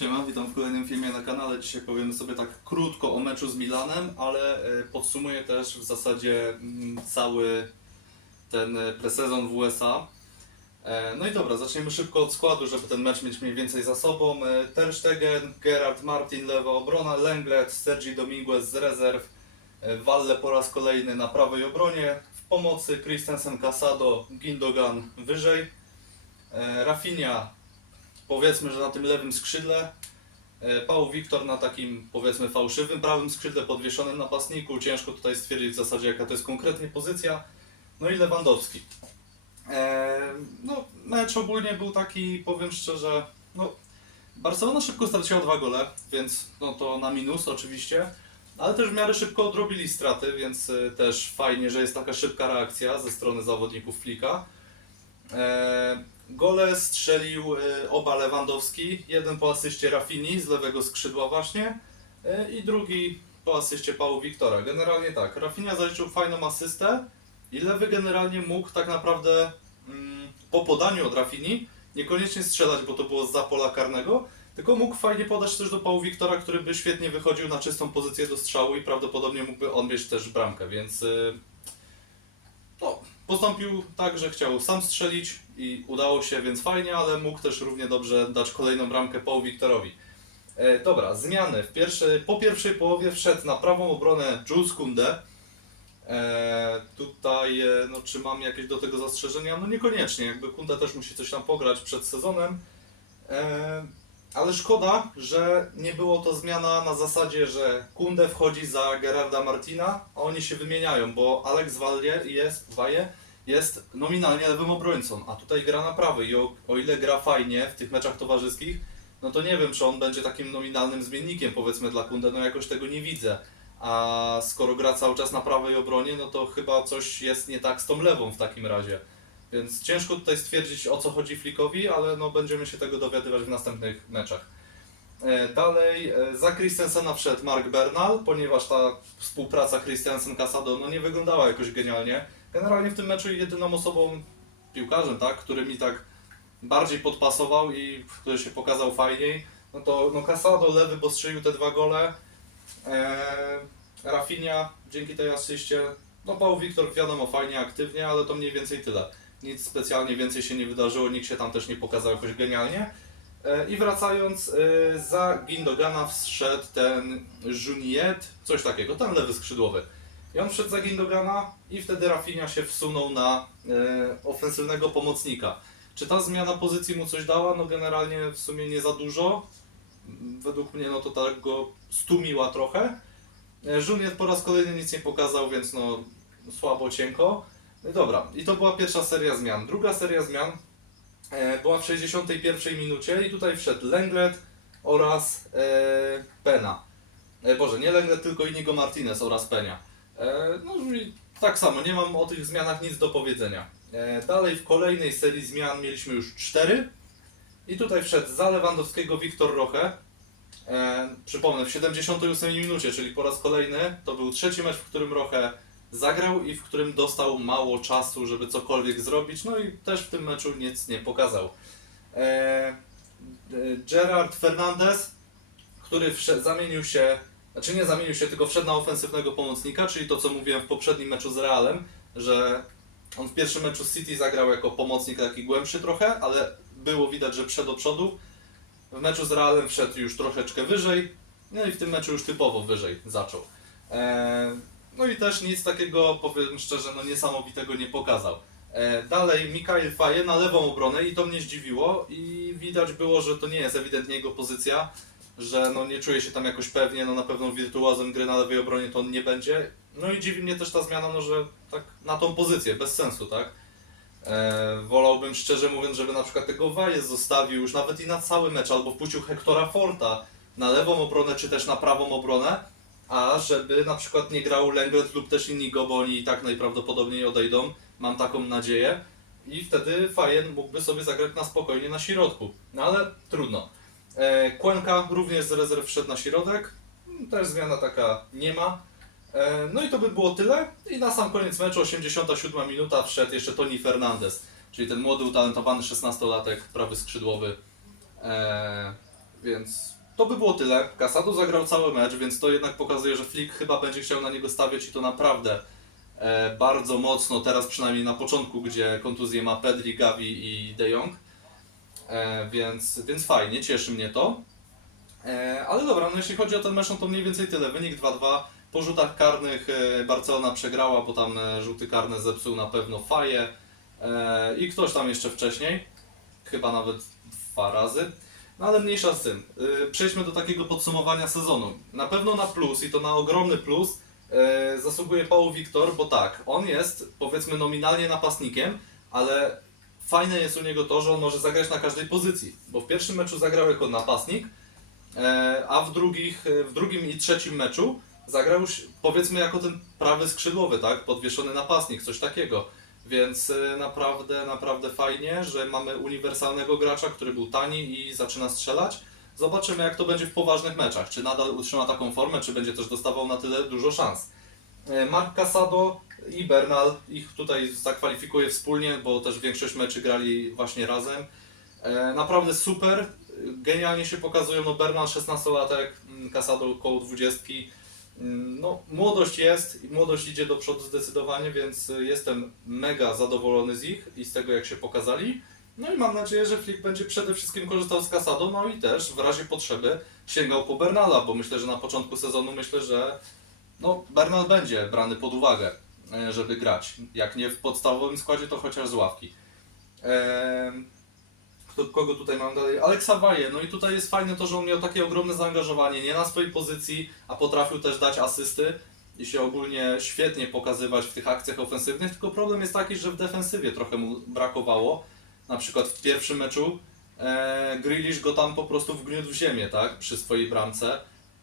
Siema, witam w kolejnym filmie na kanale. Dzisiaj powiemy sobie tak krótko o meczu z Milanem, ale e, podsumuję też w zasadzie mm, cały ten e, presezon w USA. E, No i dobra, zaczniemy szybko od składu, żeby ten mecz mieć mniej więcej za sobą. Ter Stegen, Gerard Martin, lewa obrona, Lenglet, Sergi Dominguez z rezerw, e, Walle po raz kolejny na prawej obronie, w pomocy Christensen, Casado, Gindogan wyżej, Rafinha powiedzmy, że na tym lewym skrzydle. E, Paul Wiktor na takim powiedzmy fałszywym prawym skrzydle podwieszonym napastniku. Ciężko tutaj stwierdzić w zasadzie jaka to jest konkretnie pozycja. No i Lewandowski. E, no, mecz ogólnie był taki, powiem szczerze, no, Barcelona szybko straciła dwa gole, więc no to na minus oczywiście, ale też w miarę szybko odrobili straty, więc e, też fajnie, że jest taka szybka reakcja ze strony zawodników Flika. Gole strzelił e, oba Lewandowski, jeden po asyście Rafini z lewego skrzydła właśnie e, i drugi po asyście Paulu Wiktora. Generalnie tak, Rafinha zaliczył fajną asystę i lewy generalnie mógł tak naprawdę mm, po podaniu od Rafini niekoniecznie strzelać, bo to było za pola karnego, tylko mógł fajnie podać też do Paulu Wiktora, który by świetnie wychodził na czystą pozycję do strzału i prawdopodobnie mógłby on mieć też bramkę, więc no, postąpił tak, że chciał sam strzelić i udało się, więc fajnie, ale mógł też równie dobrze dać kolejną bramkę Paul Wiktorowi. E, dobra, zmiany. W pierwszej, po pierwszej połowie wszedł na prawą obronę Jules Kunde. E, tutaj, e, no, czy mam jakieś do tego zastrzeżenia? No niekoniecznie, jakby Kunde też musi coś tam pograć przed sezonem. E, ale szkoda, że nie było to zmiana na zasadzie, że Kunde wchodzi za Gerarda Martina, a oni się wymieniają, bo Alex Valle jest, Valle jest nominalnie lewym obrońcą, a tutaj gra na prawej i o, o ile gra fajnie w tych meczach towarzyskich, no to nie wiem, czy on będzie takim nominalnym zmiennikiem powiedzmy dla Kunde, no jakoś tego nie widzę. A skoro gra cały czas na prawej obronie, no to chyba coś jest nie tak z tą lewą w takim razie. Więc ciężko tutaj stwierdzić o co chodzi Flikowi, ale no będziemy się tego dowiadywać w następnych meczach. E, Dalej e, za Christensena wszedł Mark Bernal, ponieważ ta współpraca Christensen-Casado no nie wyglądała jakoś genialnie. Generalnie w tym meczu jedyną osobą, piłkarzem, tak, który mi tak bardziej podpasował i który się pokazał fajniej, no to no Casado lewy, bo strzelił te dwa gole. Eee, dzięki tej asyście. No Paul Wiktor wiadomo fajnie, aktywnie, ale to mniej więcej tyle. Nic specjalnie więcej się nie wydarzyło, nikt się tam też nie pokazał jakoś genialnie. E, I wracając, e, za Gindogana wszedł ten Juniet, coś takiego, ten lewy skrzydłowy. On wszedł za Gindogana i wtedy Rafinha się wsunął na e, ofensywnego pomocnika. Czy ta zmiana pozycji mu coś dała? No generalnie w sumie nie za dużo. Według mnie no to tak go stumiła trochę. E, Juniet po raz kolejny nic nie pokazał, więc no słabo, cienko. No dobra, i to była pierwsza seria zmian. Druga seria zmian e, była w 61 minucie i tutaj wszedł Lenglet oraz e, Pena. E, Boże, nie Lenglet, tylko Inigo Martinez oraz Penia. E, no i tak samo, nie mam o tych zmianach nic do powiedzenia. E, dalej w kolejnej serii zmian mieliśmy już cztery. I tutaj wszedł za Lewandowskiego Wiktor Roche. E, przypomnę, w 78 minucie, czyli po raz kolejny, to był trzeci mecz, w którym Roche zagrał i w którym dostał mało czasu, żeby cokolwiek zrobić. No i też w tym meczu nic nie pokazał. Gerard Fernandez, który zamienił się, znaczy nie zamienił się, tylko wszedł na ofensywnego pomocnika, czyli to co mówiłem w poprzednim meczu z Realem, że on w pierwszym meczu City zagrał jako pomocnik taki głębszy trochę, ale było widać, że przed do przodu. W meczu z Realem wszedł już troszeczkę wyżej, no i w tym meczu już typowo wyżej zaczął. Eee, no i też nic takiego, powiem szczerze, no niesamowitego nie pokazał. E, dalej Mikael Faye na lewą obronę i to mnie zdziwiło i widać było, że to nie jest ewidentnie jego pozycja, że no nie czuje się tam jakoś pewnie, no na pewno wirtuozem gry na lewej obronie to on nie będzie. No i dziwi mnie też ta zmiana, no że tak na tą pozycję, bez sensu, tak? E, wolałbym szczerze mówiąc, żeby na przykład tego Waje zostawił już nawet i na cały mecz, albo wpuścił Hectora Forta na lewą obronę, czy też na prawą obronę, a żeby na przykład nie grał Lenglet lub też Inigo, bo oni i tak najprawdopodobniej odejdą, mam taką nadzieję. I wtedy Fajen mógłby sobie zagrać na spokojnie na środku. No ale trudno. E, Kłęka również z rezerw wszedł na środek. Też zmiana taka nie ma. E, No i to by było tyle. I na sam koniec meczu, 87 minuta, wszedł jeszcze Toni Fernandez, czyli ten młody, utalentowany 16-latek, prawy skrzydłowy. E, Więc to by było tyle. Casado zagrał cały mecz, więc to jednak pokazuje, że Flick chyba będzie chciał na niego stawiać i to naprawdę bardzo mocno, teraz przynajmniej na początku, gdzie kontuzję ma Pedri, Gavi i De Jong. E, więc, więc fajnie, cieszy mnie to. E, ale dobra, no jeśli chodzi o ten mecz, no to mniej więcej tyle. Wynik 2-2. Po rzutach karnych e, Barcelona przegrała, bo tam e, rzuty karne zepsuł na pewno Faje e, i ktoś tam jeszcze wcześniej. Chyba nawet dwa razy. No ale mniejsza z tym. E, Przejdźmy do takiego podsumowania sezonu. Na pewno na plus i to na ogromny plus e, zasługuje Paul Wiktor, bo tak, on jest powiedzmy nominalnie napastnikiem, ale fajne jest u niego to, że on może zagrać na każdej pozycji. Bo w pierwszym meczu zagrał jako napastnik, E, a w, drugich, e, w drugim i trzecim meczu zagrał już, powiedzmy jako ten prawy skrzydłowy, tak? Podwieszony napastnik, coś takiego. Więc e, naprawdę, naprawdę fajnie, że mamy uniwersalnego gracza, który był tani i zaczyna strzelać. Zobaczymy jak to będzie w poważnych meczach. Czy nadal utrzyma taką formę, czy będzie też dostawał na tyle dużo szans. Mark Casado i Bernal, ich tutaj zakwalifikuję wspólnie, bo też większość meczy grali właśnie razem. E, Naprawdę super, genialnie się pokazują. No Bernal 16-latek, mm, Casado około 20. Mm, No, młodość jest i młodość idzie do przodu zdecydowanie, więc y, jestem mega zadowolony z ich i z tego jak się pokazali. No i mam nadzieję, że Flick będzie przede wszystkim korzystał z Casado, no i też w razie potrzeby sięgał po Bernala, bo myślę, że na początku sezonu myślę, że no, Bernal będzie brany pod uwagę, e, żeby grać. Jak nie w podstawowym składzie, to chociaż z ławki. Kto, kogo tutaj mam dalej? Aleksa Waje. No i tutaj jest fajne to, że on miał takie ogromne zaangażowanie, nie na swojej pozycji, a potrafił też dać asysty i się ogólnie świetnie pokazywać w tych akcjach ofensywnych, tylko problem jest taki, że w defensywie trochę mu brakowało. Na przykład w pierwszym meczu e, go tam po prostu wgniótł w ziemię, tak, przy swojej bramce.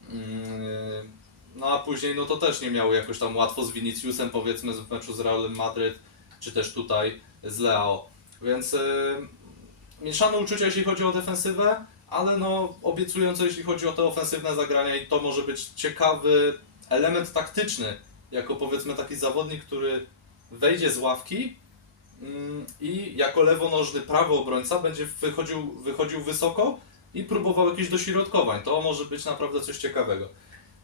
Mm, no a później no to też nie miał jakoś tam łatwo z Viniciusem, powiedzmy w meczu z Realem Madryt, czy też tutaj z Leo. Więc e, mieszane uczucia, jeśli chodzi o defensywę, ale no obiecująco, jeśli chodzi o te ofensywne zagrania i to może być ciekawy element taktyczny, jako powiedzmy taki zawodnik, który wejdzie z ławki mm, i jako lewonożny prawy obrońca będzie wychodził, wychodził wysoko i próbował jakichś dośrodkowań. To może być naprawdę coś ciekawego.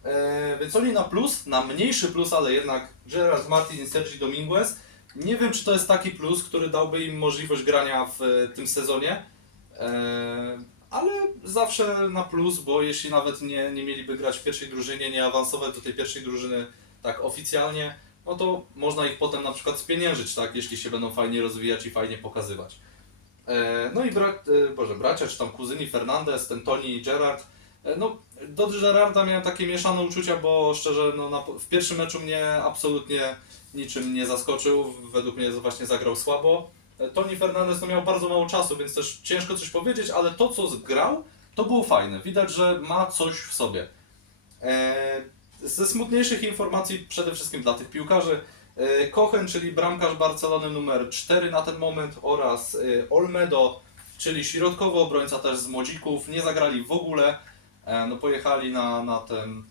E, więc oni na plus, na mniejszy plus, ale jednak Gerard Martin i Sergi Dominguez. Nie wiem, czy to jest taki plus, który dałby im możliwość grania w e, tym sezonie, e, ale zawsze na plus, bo jeśli nawet nie, nie mieliby grać w pierwszej drużynie, nie awansować do tej pierwszej drużyny tak oficjalnie, no to można ich potem na przykład spieniężyć, tak, jeśli się będą fajnie rozwijać i fajnie pokazywać. E, No i brat, e, Boże, bracia, czy tam kuzyni Fernandez, ten Tony i Gerard. E, No, do Gerarda miałem takie mieszane uczucia, bo szczerze, no, na, w pierwszym meczu mnie absolutnie niczym nie zaskoczył. Według mnie właśnie zagrał słabo. E, Tony Fernandez no, miał bardzo mało czasu, więc też ciężko coś powiedzieć, ale to, co zgrał, to było fajne. Widać, że ma coś w sobie. E, Ze smutniejszych informacji przede wszystkim dla tych piłkarzy. e, Kochen, czyli bramkarz Barcelony numer 4 na ten moment oraz Olmedo, czyli środkowy obrońca też z Młodzików, nie zagrali w ogóle. E, No pojechali na, na ten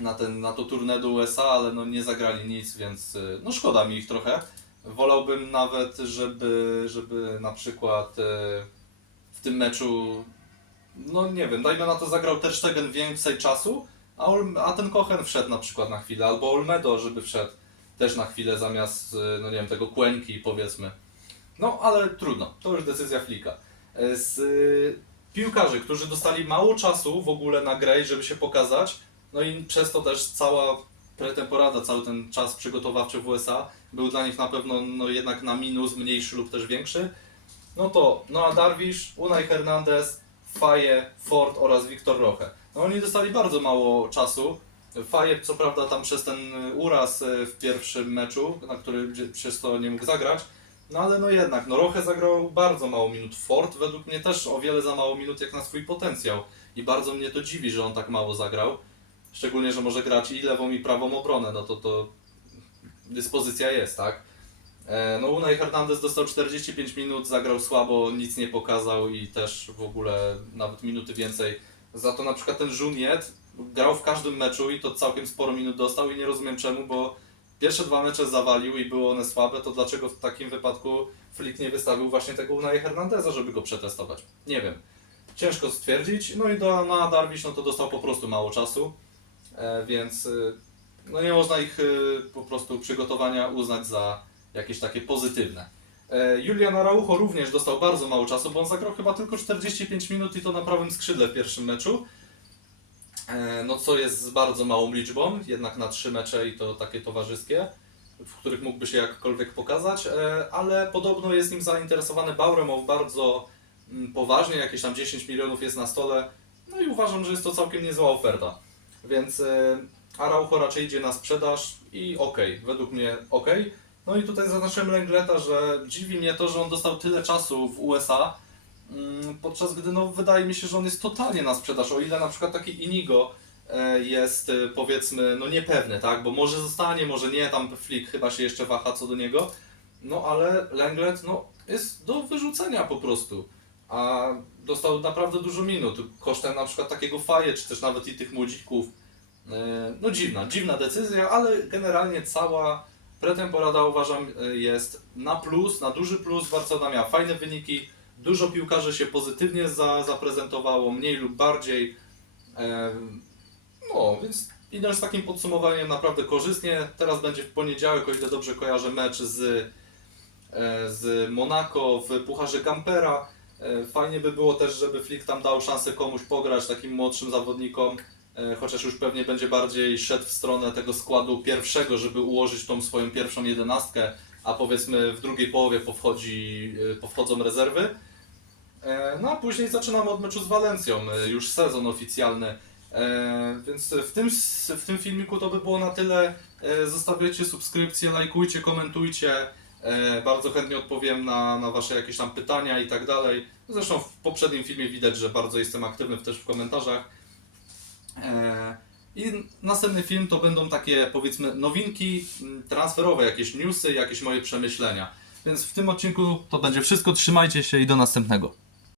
na, ten, na to tournée do USA, ale no nie zagrali nic, więc e, no szkoda mi ich trochę. Wolałbym nawet, żeby, żeby na przykład e, w tym meczu, no nie wiem, dajmy na to zagrał Ter Stegen więcej czasu, a, a ten Kochen wszedł na przykład na chwilę, albo Olmedo, żeby wszedł też na chwilę zamiast, no nie wiem, tego Kłęki powiedzmy. No ale trudno, to już decyzja Flika. Z piłkarzy, którzy dostali mało czasu w ogóle na grę, żeby się pokazać, no i przez to też cała pretemporada, cały ten czas przygotowawczy w USA był dla nich na pewno no, jednak na minus, mniejszy lub też większy. No to Noah Darwish, Unai Hernandez, Faye, Ford oraz Victor Roche. No oni dostali bardzo mało czasu. Faye co prawda tam przez ten uraz e, w pierwszym meczu, na który przez to nie mógł zagrać, no ale no jednak, no Roche zagrał bardzo mało minut. Ford według mnie też o wiele za mało minut jak na swój potencjał. I bardzo mnie to dziwi, że on tak mało zagrał. Szczególnie, że może grać i lewą i prawą obronę, no to to dyspozycja jest, tak? E, No Unai Hernandez dostał 45 minut, zagrał słabo, nic nie pokazał i też w ogóle nawet minuty więcej. Za to na przykład ten Juniet grał w każdym meczu i to całkiem sporo minut dostał i nie rozumiem czemu, bo pierwsze dwa mecze zawalił i były one słabe, to dlaczego w takim wypadku Flick nie wystawił właśnie tego Unai Hernandeza, żeby go przetestować? Nie wiem. ciężko stwierdzić. No i do, na Darwish no to dostał po prostu mało czasu, e, więc e, no nie można ich e, po prostu przygotowania uznać za jakieś takie pozytywne. Julian Araujo również dostał bardzo mało czasu, bo on zagrał chyba tylko 45 minut i to na prawym skrzydle w pierwszym meczu. E, No co jest bardzo małą liczbą, jednak na trzy mecze i to takie towarzyskie, w których mógłby się jakkolwiek pokazać, e, ale podobno jest nim zainteresowany Bauremow bardzo mm, poważnie, jakieś tam 10 milionów jest na stole, no i uważam, że jest to całkiem niezła oferta. Więc e, Araujo raczej idzie na sprzedaż i okej, według mnie okej. No i tutaj zaznaczyłem Lengleta, że dziwi mnie to, że on dostał tyle czasu w USA, podczas gdy no, wydaje mi się, że on jest totalnie na sprzedaż, o ile na przykład taki Inigo e, jest e, powiedzmy no niepewny, tak, bo może zostanie, może nie, tam Flick chyba się jeszcze waha co do niego, no ale Lenglet no, jest do wyrzucenia po prostu, a dostał naprawdę dużo minut, kosztem na przykład takiego Faje, czy też nawet i tych młodzików, E, no dziwna, dziwna decyzja, ale generalnie cała pretemporada uważam jest na plus, na duży plus. Barcelona miała fajne wyniki, dużo piłkarzy się pozytywnie za, zaprezentowało, mniej lub bardziej. E, No, więc idąc z takim podsumowaniem naprawdę korzystnie. Teraz będzie w poniedziałek, o ile dobrze kojarzę, mecz z, e, z Monaco w Pucharze Campera. E, Fajnie by było też, żeby Flick tam dał szansę komuś pograć, takim młodszym zawodnikom. Chociaż już pewnie będzie bardziej szedł w stronę tego składu pierwszego, żeby ułożyć tą swoją pierwszą jedenastkę, a powiedzmy w drugiej połowie powchodzi, powchodzą rezerwy. E, No a później zaczynamy od meczu z Walencją, e, już sezon oficjalny. E, Więc w tym, w tym filmiku to by było na tyle. Zostawiajcie subskrypcje, lajkujcie, komentujcie. Bardzo chętnie odpowiem na, na Wasze jakieś tam pytania i tak dalej. Zresztą w poprzednim filmie widać, że bardzo jestem aktywny też w komentarzach. I następny film to będą takie powiedzmy nowinki transferowe, jakieś newsy, jakieś moje przemyślenia. Więc w tym odcinku to będzie wszystko. Trzymajcie się i do następnego.